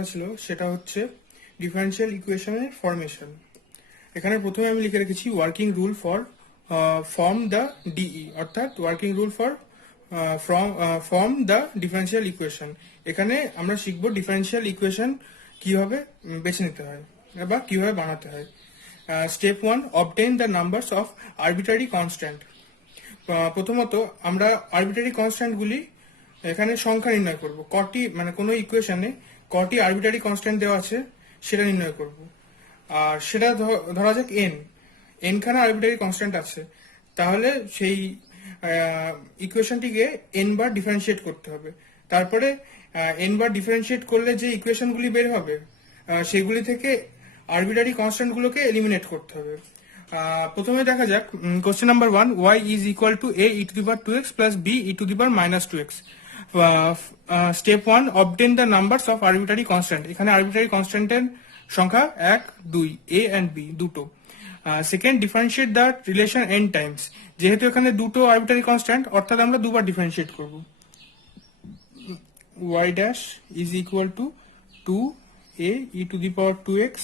কথা ছিল সেটা হচ্ছে ডিফারেন্সিয়াল ইকুয়েশনের ফরমেশন। এখানে প্রথমে আমি লিখে রেখেছি working rule for form the DE, অর্থাৎ working rule for form the differential equation. এখানে আমরা শিখবো ডিফারেন্সিয়াল ইকুয়েশন কিভাবে বেছে নিতে হয় বা কিভাবে বানাতে হয়। Step 1, obtain the numbers of arbitrary constant. প্রথমত আমরা আরবিট্রারি কনস্ট্যান্টগুলি এখানে সংখ্যা নির্ণয় করব। কটি মানে কোনো ইকুয়েশনে কটি আরবিট্রারি কনস্ট্যান্ট দেওয়া আছে সেটা নির্ণয় করব। আর সেটা ধরা যাক এন খানা আরবিট্রারি কনস্ট্যান্ট আছে, তাহলে সেই ইকুয়েশনটিকে এন বার ডিফারেন্সিয়েট করতে হবে। তারপরে এন বার ডিফারেন্সিয়েট করলে যে ইকুয়েশনগুলি বের হবে সেগুলি থেকে আরবিট্রারি কনস্ট্যান্টগুলোকে এলিমিনেট করতে হবে। প্রথমে দেখা যাক question number 1, y is equal two a e to the power 2x plus b e to the power minus 2x। Step 1, obtain the numbers of arbitrary constant. এখানে আরবিট্রারি কনস্ট্যান্টের সংখ্যা 1, 2, a and b দুটো। Second, differentiate the relation n Times. যেহেতু এখানে দুটো arbitrary constant, অর্থাৎ আমরা দুবার differentiate করব। y dash is equal to 2a e to the power 2x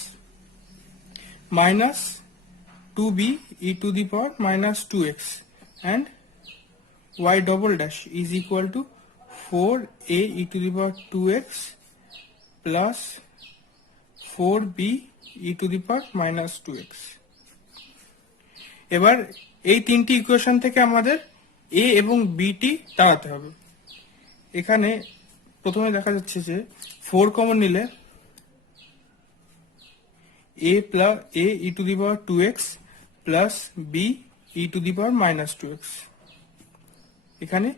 minus 2b e to the power minus 2x and y double dash is equal to 4a e to the power 2x plus 4b e to the power minus 2x। এবার এই তিনটি equation থেকে আমাদের a এবং b টি তাড়াতে হবে। এখানে প্রথমে দেখা যাচ্ছে যে 4 কমন নিলে a e to the power 2x plus b e to the power minus 2x। এখানে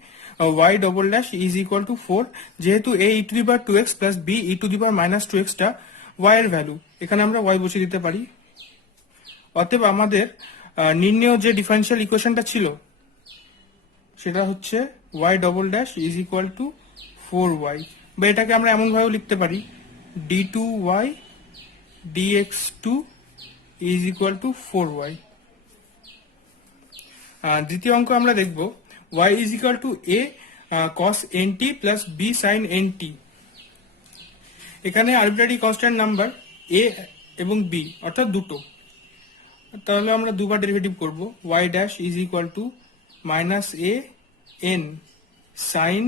y double dash is equal to 4, যেহেতু a e to the power 2x plus b e to the power minus 2x টা y এর value, এখানে আমরা y বসিয়ে দিতে পারি। অতএব আমাদের নির্ণেয় যে ডিফারেন্সিয়াল ইকুয়েশনটা ছিল সেটা হচ্ছে y double dash is equal to 4y, বা এটাকে আমরা এমন ভাবে লিখতে পারি d2y dx2 is equal to 4y। দ্বিতীয় অঙ্ক আমরা দেখব y is equal to a cos nt plus b sin nt। এখানে আরবিট্রারি কনস্ট্যান্ট নাম্বার a এবং b অর্থাৎ দুটো, তাহলে আমরা দুবার ডেরিভেটিভ করব। y dash is equal to minus a n sin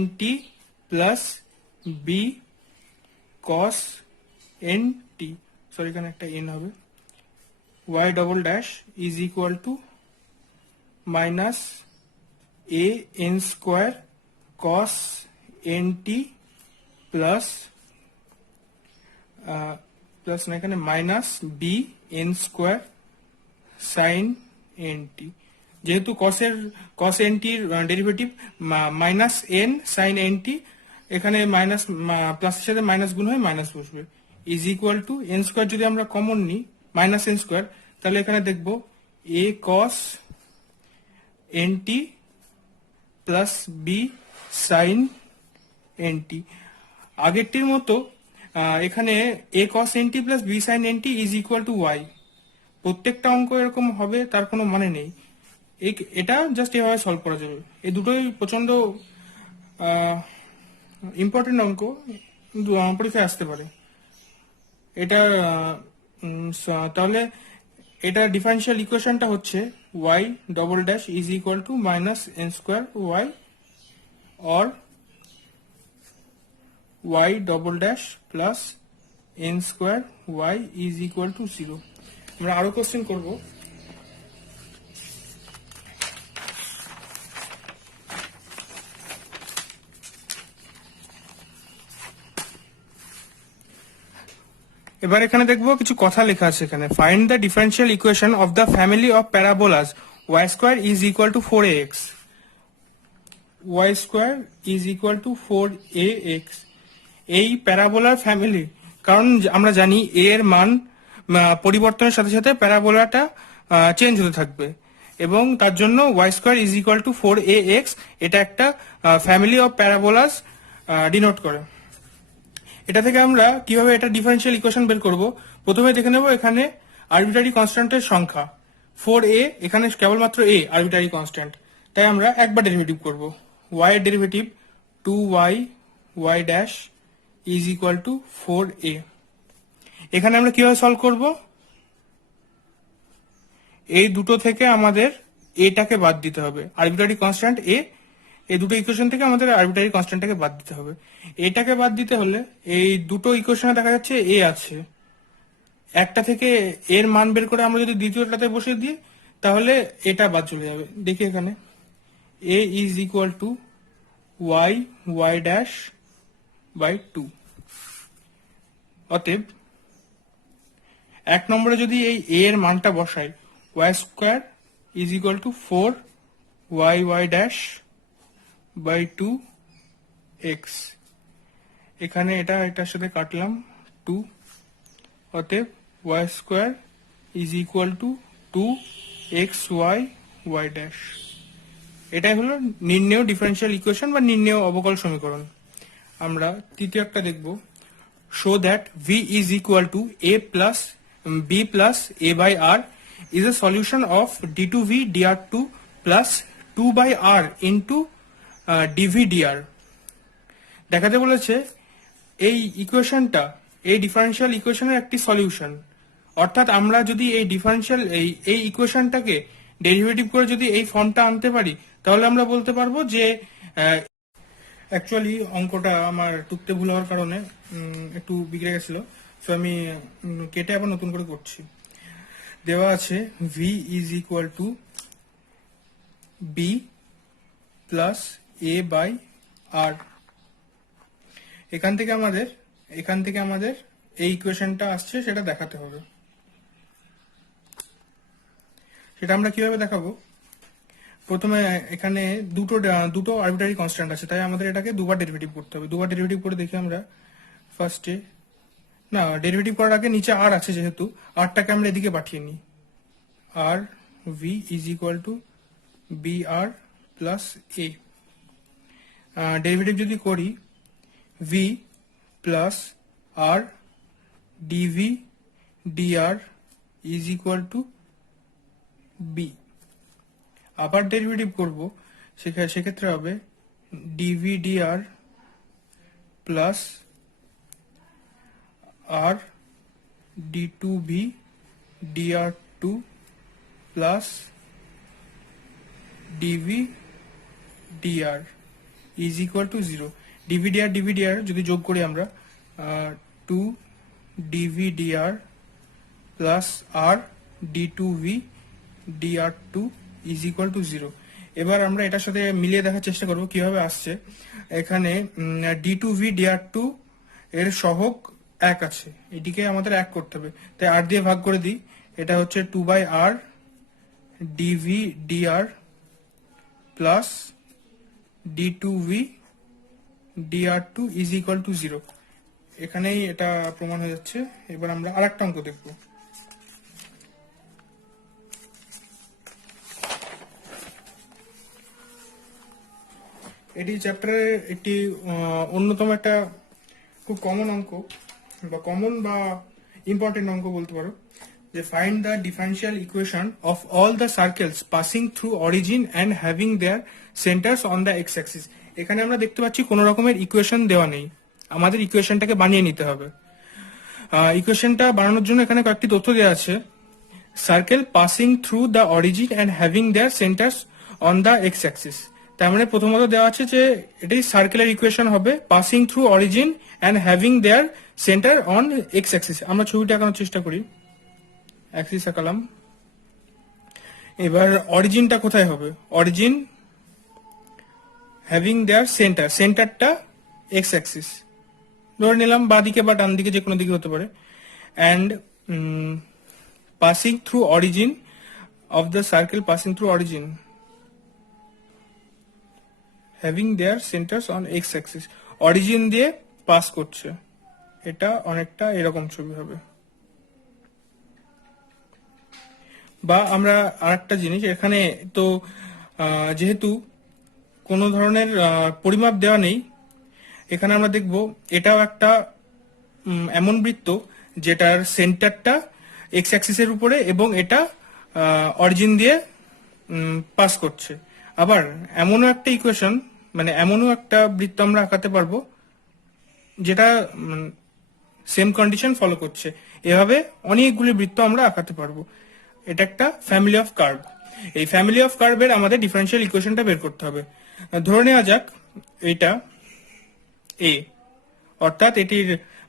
nt plus b cos nt, sorry এখানে একটা n হবে। y double dash is equal to minus a n square cos nt plus plus না এখানে minus b n square sin nt। যেহেতু cos nt এর derivative minus n sin nt, এখানে minus প্লাসের সাথে মাইনাস গুণ হয়ে মাইনাস বসবে। Is equal two n square যদি আমরা কমন নিই মাইনাস n স্কোয়ার, তাহলে এখানে দেখবো a cos nt plus b sin nt। আগেরটির মতো এখানে a cos nt plus b sin nt is equal two y। প্রত্যেকটা অঙ্ক এরকম হবে তার কোনো মানে নেই, এটা জাস্ট এভাবে সলভ করা যাবে। এই দুটোই প্রচন্ড ইম্পর্টেন্ট অঙ্ক, কিন্তু পরীক্ষায় আসতে পারে এটা। তাহলে এটা ডিফারেন্সিয়াল ইকুয়েশনটা হচ্ছে y double dash is equal to minus n square y or y double dash plus n square y is equal to 0। আমরা আরো কোশ্চেন করব। এবার এখানে দেখবো কিছু কথা লেখা আছে এখানে। Find the differential equation of the family of parabolas y square is equal to 4ax। y square is equal to 4ax এই প্যারাবোলার ফ্যামিলি, কারণ আমরা জানি a এর মান পরিবর্তনের সাথে সাথে প্যারাবোলাটা চেঞ্জ হতে থাকবে, এবং তার জন্য y square is equal to 4ax এটা একটা ফ্যামিলি অফ প্যারাবোলাস ডিনোট করে। এটা থেকে আমরা কিভাবে এটা ডিফারেন্সিয়াল ইকুয়েশন বের করব, প্রথমে দেখে নেব এখানে আরবিট্রারি কনস্ট্যান্টের সংখ্যা 4a, এখানে কেবলমাত্র a আরবিট্রারি কনস্ট্যান্ট, তাই আমরা একবার ডেরিভেটিভ করব। y এর derivative 2y y dash is equal two 4a। এখানে আমরা কিভাবে সলভ করব, এই দুটো থেকে আমাদের এটাকে বাদ দিতে হবে, আরবিট্রারি কনস্ট্যান্ট এ, এই দুটো ইকুয়েশন থেকে আমাদের আরবিট্রারি কনস্ট্যান্টটাকে বাদ দিতে হবে। এটাকে বাদ দিতে হলে এই দুটো ইকুয়েশনে দেখা যাচ্ছে এ আছে, একটা থেকে এর মান বের করে আমরা যদি দ্বিতীয়টাতে বসে দিই তাহলে এটা বাদ চলে যাবে। দেখি এখানে a is equal to y Y dash by 2। অতএব এক নম্বরে যদি এই এ এর মানটা বসাই, Y square is equal to 4 Y Y dash by 2 X. এখানে এটার সাথে কাটলাম 2, অতএব Y square is equal to 2 X Y Y dash. এটাই হলো নির্ণেয় ডিফারেন্সিয়াল ইকুয়েশন বা নির্ণেয় অবকল সমীকরণ। আমরা তৃতীয় একটা দেখব, show that V is equal to A plus B plus A by R is a solution of d2v dr2 plus 2 by r into dv dr। দেখাতে বলেছে এই ইকুয়েশনটা এই ডিফারেন্সিয়াল ইকুয়েশনের একটি সলিউশন, অর্থাৎ আমরা যদি এই ডিফারেন্সিয়াল এই ইকুয়েশনটাকে ডেরিভেটিভ করে যদি এই ফর্মটা আনতে পারি তাহলে আমরা বলতে পারবো যে অ্যাকচুয়ালি অঙ্কটা আমার টুকতে ভুল হওয়ার কারণে একটু বিগড়ে গেছিল, সো আমি কেটে আবার নতুন করে করছি। দেওয়া আছে v is equal to b plus A by r. এখান থেকে আমাদের এই ইকুয়েশনটা আসছে সেটা দেখাতে হবে। সেটা আমরা কিভাবে দেখাবো, প্রথমে এখানে দুটো আরবিট্রারি কনস্ট্যান্ট আছে, তাই আমাদের এটাকে দুবার ডেরিভেটিভ করতে হবে। দুবার ডেরিভেটিভ করে দেখি আমরা, ফার্স্টে না ডেরিভেটিভ করার আগে নিচে আর আছে, যেহেতু আরটাকে আমরা এদিকে পাঠিয়ে নিই। R v is equal to b r plus a. Derivative যদি করি, v plus r DV dr is equal to b. আবার ডেরিভেটিভ করবো, সেক্ষেত্রে হবে dv DR plus r d two V DR two plus dv dr is equal to 0। Dv dr যদি যোগ করি আমরা 2 dv DR plus r d two V DR two is equal to 0। এবার আমরা এটার সাথে মিলিয়ে দেখার চেষ্টা করবো কিভাবে আসছে। এখানে D two V DR two এর সহগ 1 আছে, এটিকে আমাদের 1 করতে হবে, তাই আর দিয়ে ভাগ করে দিই। এটা হচ্ছে 2 by R DV DR plus D two V DR two is equal to 0। এখানেই এটা প্রমাণ হয়ে যাচ্ছে। এবার আমরা আরেকটা অঙ্ক দেখব। এটি চ্যাপ্টারের একটি অন্যতম একটা খুব কমন অঙ্ক বা ইম্পর্টেন্ট অঙ্ক বলতে পারো, যে find the differential equation of all the circles passing through origin and having their centres on the X axis. এখানে আমরা দেখতে পাচ্ছি কোনো রকমের ইকুয়েশন দেওয়া নেই, আমাদের ইকুয়েশনটাকে বানিয়ে নিতে হবে। ইকুয়েশনটা বানানোর জন্য এখানে কয়েকটি তথ্য দেওয়া আছে। Circle passing through the origin and having their centres on the X axis, তার মানে প্রথমত দেওয়া আছে যে এটাই সার্কেলের ইকুয়েশন হবে, passing through origin and having there centre on X Axis. আমরা ছবিটা আঁকানোর চেষ্টা করি, অ্যাক্সিস আঁকালাম। এবার অরিজিনটা কোথায় হবে, অরিজিন হ্যাভিং দেয়ার সেন্টারটা এক্স অ্যাক্সিস ধরে নিলাম, বাঁ দিকে বা ডান দিকে যে কোনো দিকে হতে পারে। And passing through origin of the circle passing through origin having their centres on X axis, origin দিয়ে পাস করছে, এটা অনেকটা এরকম ছবি হবে। বা আমরা আরেকটা জিনিস, এখানে তো যেহেতু কোনো ধরনের পরিমাপ দেওয়া নেই, এখানে আমরা দেখব এটাও একটা এমন বৃত্ত যেটার সেন্টারটা এক্স অ্যাক্সিসের উপরে এবং এটা অরিজিন দিয়ে পাস করছে। আবার এমনও একটা ইকুয়েশন, মানে এমনও একটা বৃত্ত আমরা আঁকাতে পারবো যেটা সেম কন্ডিশন ফলো করছে। এভাবে অনেকগুলি বৃত্ত আমরা আঁকাতে পারবো। এটা একটা ফ্যামিলি অফ কার্ভ। এই ফ্যামিলি অফ কার্ভের আমাদের ডিফারেন্সিয়াল ইকুয়েশনটা বের করতে হবে। ধরে নেওয়া যাক এটা এ, অর্থাৎ এটির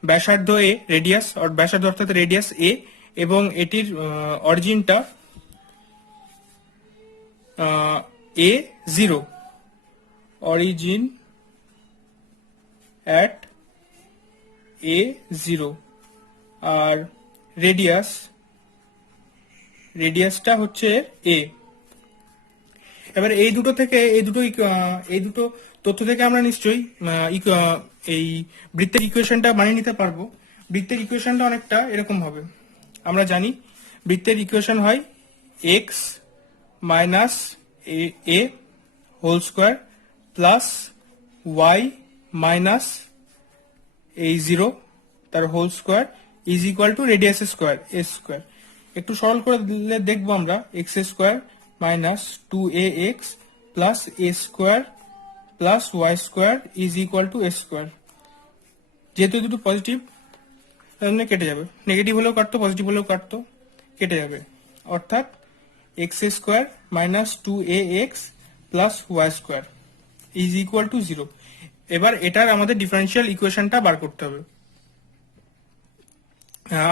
ব্যাসার্ধ এ, রেডিয়াস ব্যাসার্ধ অর্থাৎ রেডিয়াস এ, এবং এটির অরিজিনটা a zero, origin at a zero, আর রেডিয়াসটা হচ্ছে এ। এবার এই দুটো তথ্য থেকে আমরা নিশ্চয়ই এই বৃত্তের ইকুয়েশনটা বানিয়ে নিতে পারবো। বৃত্তের ইকুয়েশনটা অনেকটা এরকম হবে। আমরা জানি বৃত্তের ইকুয়েশন হয় x minus a whole square plus y minus এই জিরো তার whole square is equal to radius square a square. একটু সরল করে দিলে দেখবো আমরা x square minus 2ax plus a square plus Y square is equal to a square. যেহেতু দুটো পজিটিভ কেটে যাবে, নেগেটিভ হলেও কাটতো পজিটিভ হলেও কাটতো, কেটে যাবে, অর্থাৎ X square minus 2ax plus Y square is equal to zero. এবার এটার আমাদের ডিফারেন্সিয়াল ইকুয়েশনটা বার করতে হবে।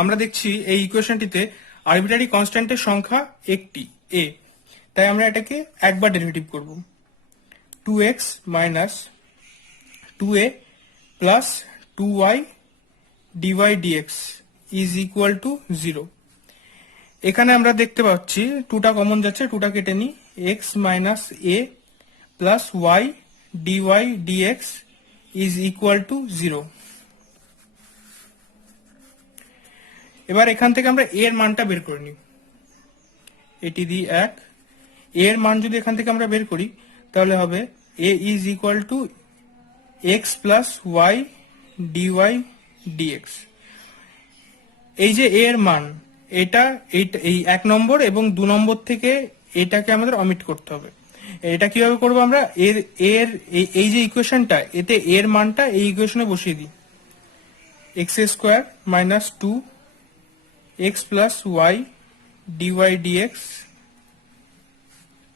আমরা দেখছি এই ইকুয়েশনটিতে আরবিট্রারি কনস্ট্যান্টের সংখ্যা একটি এ, তাই আমরা এটাকে একবার ডেরিভেটিভ করব। 2x minus 2a plus 2y dy dx is equal to zero. এখানে আমরা দেখতে পাচ্ছি টুটা কমন যাচ্ছে, টুটা কেটে নি, x minus a plus y dy dx is equal to zero. এবার এখান থেকে আমরা এর মানটা বের করে নিই, এটি দিয়ে এক, এর মান যদি এখান থেকে আমরা বের করি তাহলে হবে a is equal to X plus Y D Y D X. এই যে এর মান, এটা এই 1 নম্বর এবং 2 নম্বর থেকে এটাকে আমাদের অমিট করতে হবে। এটা কিভাবে করবো আমরা, এই যে ইকুয়েশনটা, এতে এর মানটা এই ইকুয়েশনে বসিয়ে দিই। X square minus 2 X plus Y D Y D X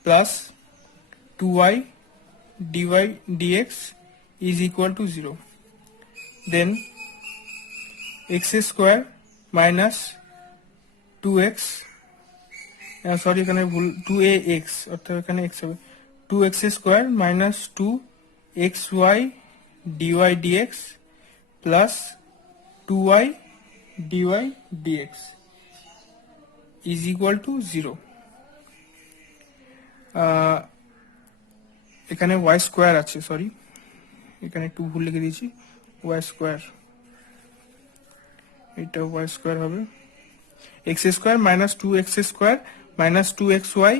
plus 2y dy dx is equal to 0. Then x square minus 2x, sorry এখানে ভুল, 2ax অর্থাৎ এখানে x হবে 2x square minus 2xy dy dx plus 2y dy dx is equal to 0. এখানে Y square আছে, sorry এখানে একটু ভুল লিখে দিয়েছি, ওয়াই স্কোয়ার, এটা ওয়াই স্কোয়ার হবে X square minus 2x square minus 2xy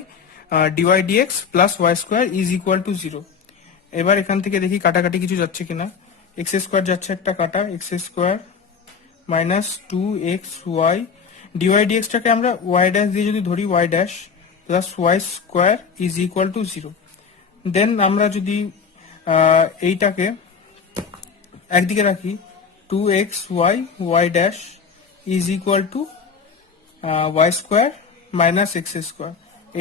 D Y D X plus Y square is equal to 0। এবার এখান থেকে দেখি কাটাকাটি কিছু যাচ্ছে কিনা। এক্স স্কোয়ার যাচ্ছে একটা কাটা, x square minus 2xy dy ডিএক্সটাকে আমরা ওয়াই ড্যাশ দিয়ে যদি ধরি, y dash plus Y square is equal to 0। Then আমরা যদি এইটাকে একদিকে রাখি, 2xy y dash is equal to y square minus x square,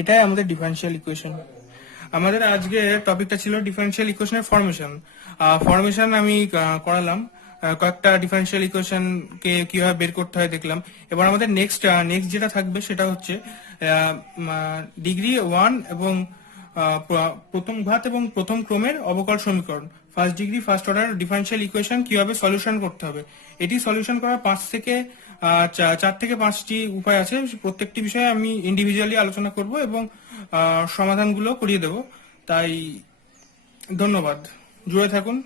এটাই আমাদের ডিফারেন্সিয়াল ইকুয়েশন। আমাদের আজকে টপিকটা ছিল ডিফারেন্সিয়াল ইকুয়েশনের ফরমেশন আমি করালাম, কয়েকটা ডিফারেন্সিয়াল ইকুয়েশন কে কিভাবে বের করতে হয় দেখলাম। এবার আমাদের নেক্সট যেটা থাকবে সেটা হচ্ছে ডিগ্রি 1 এবং প্রথম ঘাত এবং প্রথম ক্রমের অবকল সমীকরণ, first degree first order differential equation কিভাবে সলিউশন করতে হবে। এটি সলিউশন করার 4 থেকে 5টি উপায় আছে। প্রত্যেকটি বিষয়ে আমি ইন্ডিভিজুয়ালি আলোচনা করব এবং সমাধানগুলো করিয়ে দেব। তাই ধন্যবাদ, জুড়ে থাকুন।